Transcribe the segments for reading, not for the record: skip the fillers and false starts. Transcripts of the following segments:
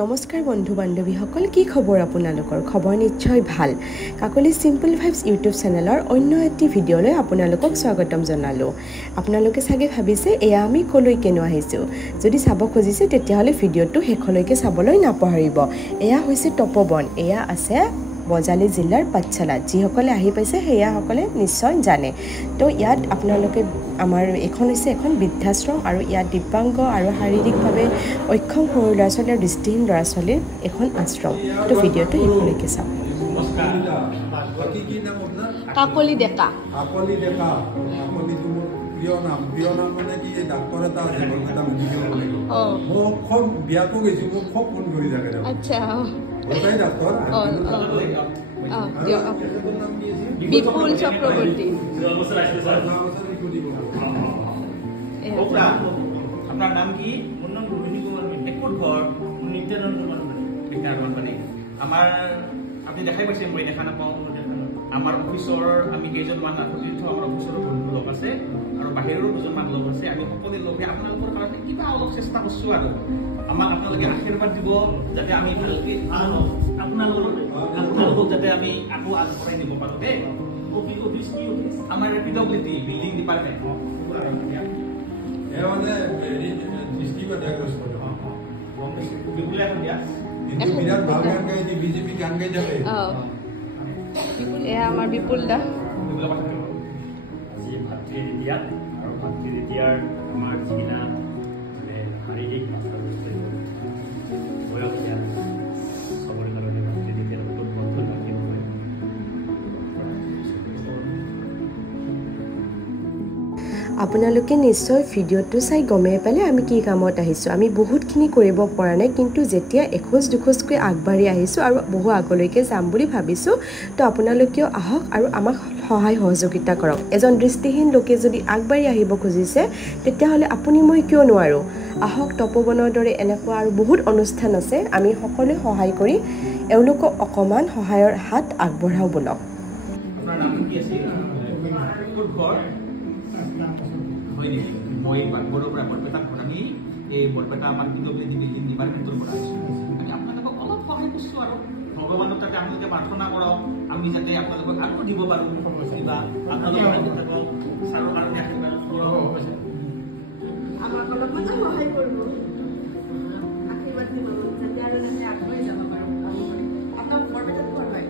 নমস্কাৰ বন্ধু বান্ধৱীসকল, কি খবৰ আপোনালোকৰ? খবৰ নিশ্চয় ভাল। কাকলি চিম্পল ভাইবছ ইউটিউব চেনেলৰ অন্য এটি ভিডিঅ'লৈ আপোনালোকক স্বাগতম জনালোঁ। আপোনালোকে চাগে ভাবিছে এয়া আমি ক'লৈকেনো আহিছোঁ। যদি চাব খুজিছে তেতিয়াহ'লে ভিডিঅ'টো শেষলৈকে চাবলৈ নাপাহৰিব। এয়া হৈছে তপোবন। এয়া আছে বজালী জিলাৰ পাঠশালাত। যিসকলে আহি পাইছে সেয়াসকলে নিশ্চয় জানে। তো ইয়াত আপোনালোকে আমাৰ এখন হৈছে এখন বৃদ্ধাশ্ৰম আৰু ইয়াত দিব্যাংগ আৰু শাৰীৰিকভাৱে অক্ষম সৰু ল'ৰা ছোৱালী আৰু দৃষ্টিহীন ল'ৰা ছোৱালীৰ এখন আশ্ৰম। তো ভিডিঅ'টো শেষলৈকে চাওক। কাকলি ডেকা। কাকলি ডেকা, কাকলিটো মোৰ প্ৰিয় নাম। প্ৰিয় নাম মানে কি, ডাক্তৰ এটা আছে বৰপেটা মেডিকেল কলেজত। মোক খুব বিয়াতো গৈছো, মোক খুব ফোন কৰি থাকে। আচ্ছা, ডাক্তৰ বিপুল চক্ৰৱৰ্তী। আপনাৰ নাম কি? মোৰ নাম রোহিণী কুমার মিত্র। কোন ঘর? নিত্যানন্দ কুমার মানে আমার আপনি দেখাই পাইছে, মই দেখা নাপাওঁ। আমার অফিসর আমি কেইজনমান আতীৰ্থ আমার অফিসর লোক আছে আর বাহিরেরও দুজনমান লোক আছে। আমি সকলে লোকে আপনার কারণে কিবা অলপ চেষ্টা করছো আর আমাক আপনাদের আশীর্বাদ দিব যাতে আমি ভালকে আপনার যাতে আমি আকৌ আগবঢ়াই নিব পাৰো। দেই, আমার পিডব্লিউডি বিল্ডিং ডিপার্টমেন্ট আমার বিপুল দা। আপোনালোকে নিশ্চয় ভিডিঅ'টো চাই গমেই পালে আমি কি কামত আহিছোঁ। আমি বহুতখিনি কৰিব পৰা নাই, কিন্তু যেতিয়া এখোজ দুখোজকৈ আগবাঢ়ি আহিছোঁ আৰু বহু আগলৈকে যাম বুলি ভাবিছোঁ। তো আপোনালোকেও আহক আৰু আমাক সহায় সহযোগিতা কৰক। এজন দৃষ্টিহীন লোকে যদি আগবাঢ়ি আহিব খুজিছে তেতিয়াহ'লে আপুনি মই কিয় নোৱাৰোঁ? আহক, তপোবনৰ দৰে এনেকুৱা আৰু বহুত অনুষ্ঠান আছে। আমি সকলোৱে সহায় কৰি এওঁলোকক অকণমান সহায়ৰ হাত আগবঢ়াওঁ বলক। মই বাগবৰৰ পৰা বৰপেটাত ভৰানি এই বৰপেটা আমাৰ পিডব্লিউডি বিল্ডিং ডিপাৰ্টমেণ্টৰ পৰা আছোঁ। আমি আপোনালোকক অলপ সহায় কৰিছোঁ আৰু ভগৱানৰ তাতে আপোনালোকে প্ৰাৰ্থনা কৰক আমি যাতে আপোনালোকক আকৌ দিব পাৰোঁ। কিবা আপোনালোকক ছাৰৰ কাৰণে আশীৰ্বাদ আমাক অলপমান সহায় কৰিব, আশীৰ্বাদ দিব যাতে আৰু যাতে আগবাঢ়ি যাব পাৰোঁ। আপোনাৰ বৰপেটাত ঘৰ হয়?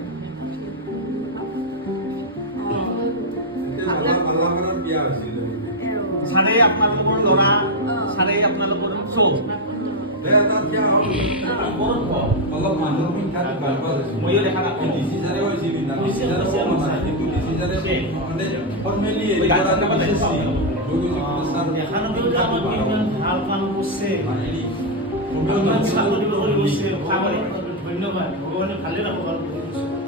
বিয়া হৈছিল। ছাৰে আপোনালোকৰ ল'ৰা, ছাৰে আপোনালোকৰ চব অলপ মানুহৰ সংখ্যাটো বাঢ়িব লাগিছিল। ময়ো দেখা নাপাওঁ। ডিচিজাৰে হৈছিল ভাল কাম কৰছে, ধন্যবাদ। ভগবানে ভালে ৰাখো।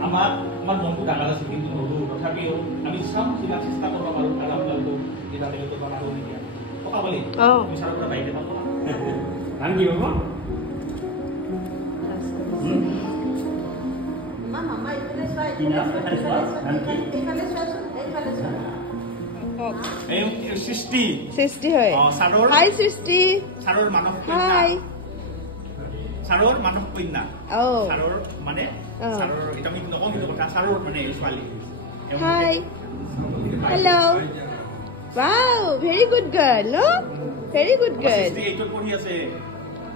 আমাৰ মনটো ডাঙৰ আছে, কিন্তু নৰো। তথাপিও আমি চাম কিবা চেষ্টা কৰিব পাৰোঁ। কাৰণ আপোনালোকক এটালৈকে বনাব নিদিয়া টকা পালি বিচাৰৰ পৰা বাইকে পাব নাম কি হ'ব? সৃষ্টি সৃষ্টি হয়। হাই সৃষ্টি। ছাৰৰ মানস হাই। ছাৰৰ মানস কন্যা। ছাৰৰ মানে ছাৰৰ এটা আমি নকওঁ কিন্তু কথা, ছাৰৰ মানে ছোৱালী। Hi, hello', wow, very good girl. ন, ভেৰি গুড গাৰ্ল। এইটো পঢ়ি আছে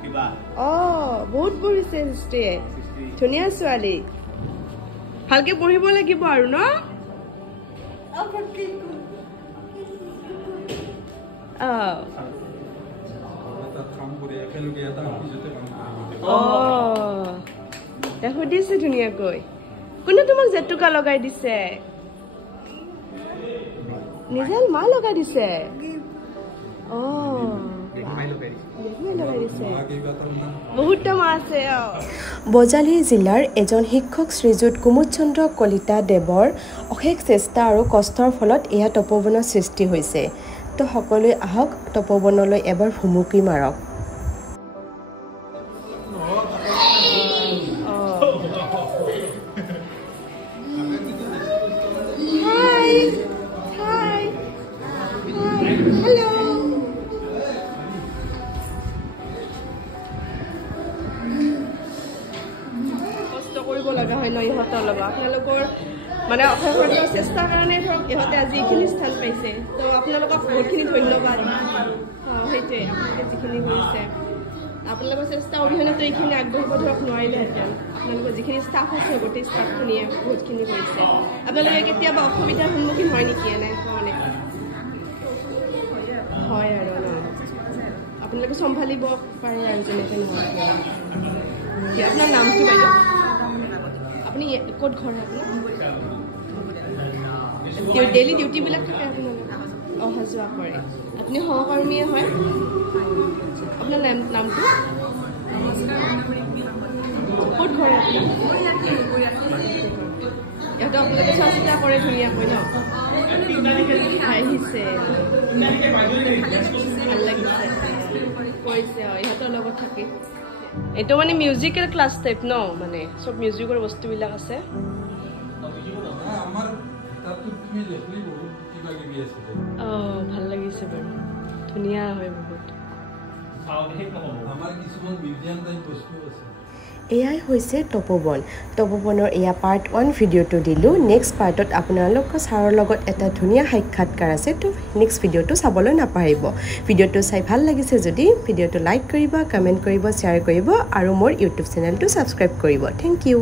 কিবা। বহুত পঢ়িছে সৃষ্টিয়ে। ধুনীয়া ছোৱালী, ভালকে পঢ়িব লাগিব আৰু ন। সুধিছে ধুনীয়াকৈ। কোনে তোমাক জেতুকা লগাই দিছে? নিজেল মা লগাই দিছে। বহুত মা আছে। বজালী জিলাৰ এজন শিক্ষক শ্ৰীযুত কুমুদ চন্দ্ৰ কলিতা দেৱৰ অশেষ চেষ্টা আৰু কষ্টৰ ফলত এয়া তপোবনৰ সৃষ্টি হৈছে। তো সকলোৱে আহক, তপোবনলৈ এবাৰ ভুমুকি মাৰক। হেল্ল', কৰিব লগা হয় ন ইহঁতৰ লগত আপোনালোকৰ মানে অশেষ চেষ্টাৰ কাৰণে ধৰক ইহঁতে আজি এইখিনি স্থান পাইছে তো আপোনালোকক বহুতখিনি ধন্যবাদ সেইটোৱে আপোনালোকে যিখিনি কৰিছে আপোনালোকৰ চেষ্টা অবিহনেতো এইখিনি আগবাঢ়িব ধৰক নোৱাৰিলেহেঁতেন আপোনালোকৰ যিখিনি ষ্টাফ আছে গোটেই ষ্টাফখিনিয়ে বহুতখিনি কৰিছে আপোনালোকে কেতিয়াবা অসুবিধাৰ সন্মুখীন হয় নেকি এনে মানে হয় আৰু ন আপোনালোকে চম্ভালিব পাৰে আৰু যেনেকৈ নহয় আপোনাৰ নামটো বাইদেউ আপুনি ক'ত ঘৰ আপোনাৰ ডেইলি ডিউটিবিলাক থাকে আপোনালোকে অহা যোৱা কৰে আপুনি সহকৰ্মীয়ে হয় আপোনাৰ নামটো ক'ত ঘৰ আপোনাৰ ইহঁতে আপোনালোকে চোৱা চিতা কৰে ধুনীয়াকৈ ন আহিছে ভাল লাগিছে কৰিছে ইহঁতৰ লগত থাকি এইটো মানে মিউজিকেল ক্লাছ টাইপ ন মানে চব মিউজিকৰ বস্তুবিলাক আছে ভাল লাগিছে বাৰু ধুনীয়া হয় বহুত এয়াই হৈছে তপোবন তপোবনৰ এয়া পাৰ্ট 1 ভিডিঅ'টো দিলোঁ নেক্সট পাৰ্টত আপোনালোকৰ ছাৰৰ লগত এটা ধুনীয়া সাক্ষাৎকাৰ আছে তো নেক্সট ভিডিঅ'টো চাবলৈ নাপাহৰিব ভিডিঅ'টো চাই ভাল লাগিছে যদি ভিডিঅ'টো লাইক কৰিব কমেণ্ট কৰিব শ্বেয়াৰ কৰিব আৰু মোৰ ইউটিউব চেনেলটো ছাবস্ক্ৰাইব কৰিব থেংক ইউ